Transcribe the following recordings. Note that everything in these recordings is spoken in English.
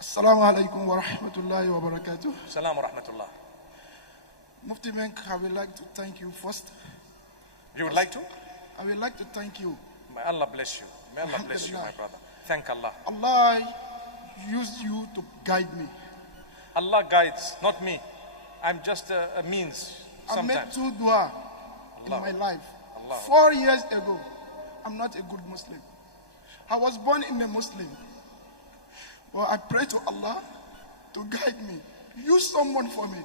Assalamu alaikum wa rahmatullahi wa barakatuh. Salam wa rahmatullah. Mufti Menk, I would like to thank you first. You would like to? I would like to thank you. May Allah bless you. May Allah bless you, my brother. Thank Allah. Allah used you to guide me. Allah guides, not me. I'm just a means I made sometimes. 2 dua in Allah. my life. Allah. 4 years ago, I'm not a good Muslim. I was born in a Muslim. But I pray to Allah to guide me. Use someone for me.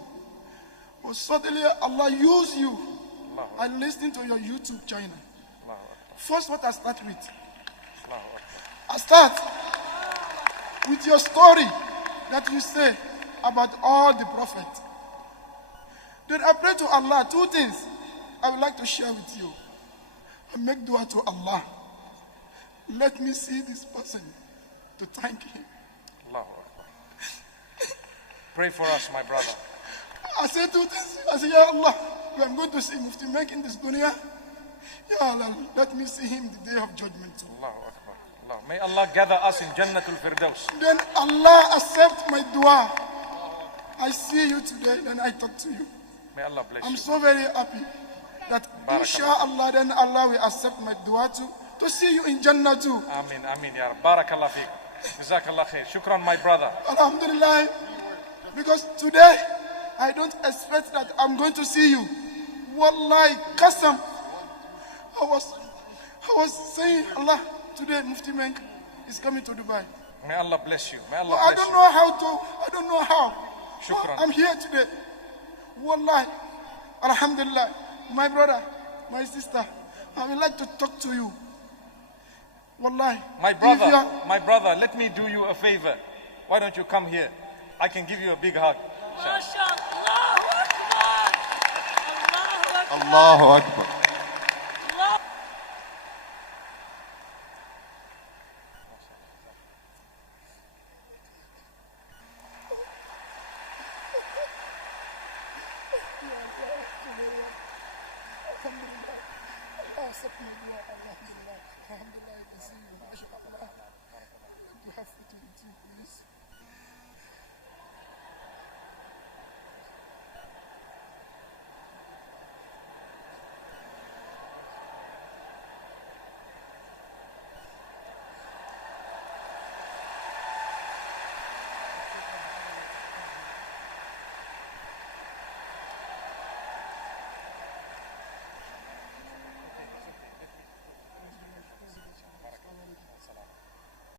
But suddenly Allah used you. Allah. I listened to your YouTube channel. Allah. First, what I start with? Allah. I start with your story that you say about all the prophets. Then I pray to Allah 2 things I would like to share with you. I make dua to Allah. Let me see this person to thank him. Allah. Pray for us, my brother. I say 2 things. I say, Ya Allah, I'm going to see Mufti Menk in this dunya. Ya Allah, let me see him the day of judgment too. Allahu Akbar. Allah. May Allah gather us in Jannatul Firdaus. Then Allah accept my dua. I see you today, then I talk to you. May Allah bless I'm you. so very happy that Barakallah. inshallah then Allah will accept my dua too, to see you in Jannah too. Ameen, ameen, ya Rab. Barakallah feek. Jazakallah khair. Shukran, my brother. Alhamdulillah. Because today I don't expect that I'm going to see you. Wallahi, Qasam. I was saying, Allah, today Mufti Menk is coming to Dubai. May Allah bless you. May But Allah I bless don't you. know how to, I don't know how. Shukran. I'm here today. Wallahi. Alhamdulillah. My brother, my sister, I would like to talk to you. Wallahi. My If you brother, are- my brother, let me do you a favor. Why don't you come here? I can give you a big hug. Allahu Akbar. Alhamdulillah. Allah accept my dua. Alhamdulillah. Alhamdulillah. You can see you. MashaAllah. You have to do, please.